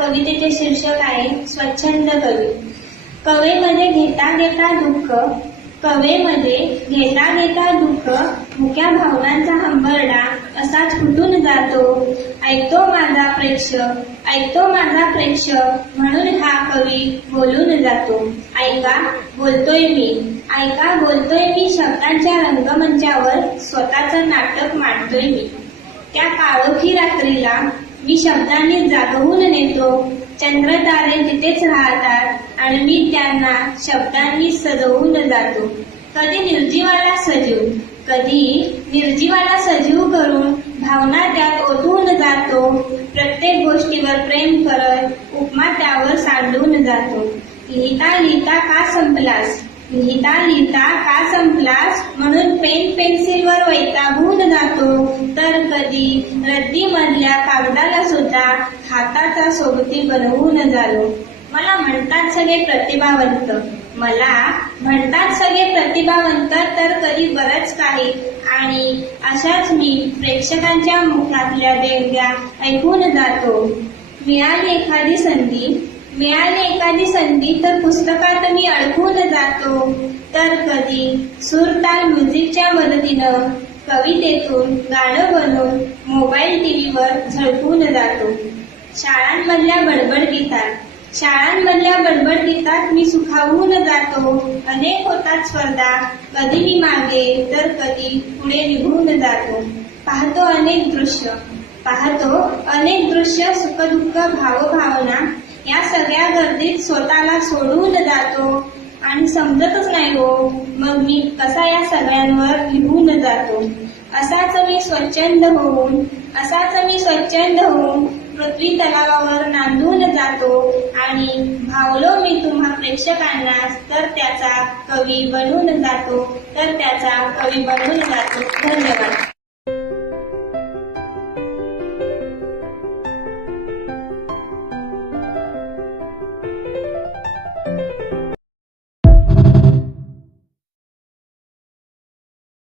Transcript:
कवितेचे शीर्षक आहे स्वच्छंद कवी. कवेमध्ये घेता घेता दुःख, कवेमध्ये घेता घेता दुःख, मुक्या भावनांचा हंबरडा असाच फुटून जातो. ऐकतो माझा प्रेक्षक, ऐकतो माझा प्रेक्षक, म्हणून हा कवी बोलून जातो. ऐका बोलतोय मी, ऐका बोलतोय मी, शब्दांच्या रंगमंचावर स्वतःचं नाटक मांडतोय मी. त्या काळोखी रात्रीला मी शब्दांनी जागवून नेतो. चंद्रतारे तिथेच राहतात आणि मी त्यांना शब्दांनी सजवून जातो. कधी निर्जीवाला सजीव, कधी निर्जीवाला सजीव करून भावना त्यात ओतून जातो. प्रत्येक गोष्टीवर प्रेम करत उपमा त्यावर सांडून जातो. लिहिता लिहिता का संपलास, लिहिता लिहिता का संपलास, म्हणून पेन पेन्सिलवर वैतागून जातो. तर कधी रद्दीमधल्या कागदाला सुद्धा हाताचा सोबती बनवून झालो. मला म्हणतात सगळे प्रतिभावंत, मला म्हणतात सगळे प्रतिभावंत, तर कधी बरंच काही. आणि अशाच मी प्रेक्षकांच्या मुखातल्या देणग्या ऐकून जातो. मिळाली एखादी संधी, मिळाली एखादी संधी, तर पुस्तकात मी अडकून जातो. तर कधी सूरताल म्युझिकच्या मदतीनं कवितेतून गाणं बनवून मोबाईल टीव्हीवर झळकून जातो. शाळांमधल्या बडबड गीतात, शाळांमधल्या बडबड गीतात मी सुखावून जातो. अनेक होतात स्पर्धा, कधी मी मागे तर कधी पुढे निघून जातो. पाहतो अनेक दृश्य, पाहतो अनेक दृश्य, सुखदुःख भावभावना, या सगळ्या गर्दीत स्वतःला सोडून जातो. आणि समजतच नाही हो मग मी कसा या सगळ्यांवर निघून जातो. असाच मी स्वच्छंद होऊन, असाच मी स्वच्छंद होऊन पृथ्वी तलावावर नांदून जातो. आणि भावलो मी तुम्हा प्रेक्षकांना, तर त्याचा कवी बनून जातो, तर त्याचा कवी बनून जातो. धन्यवाद.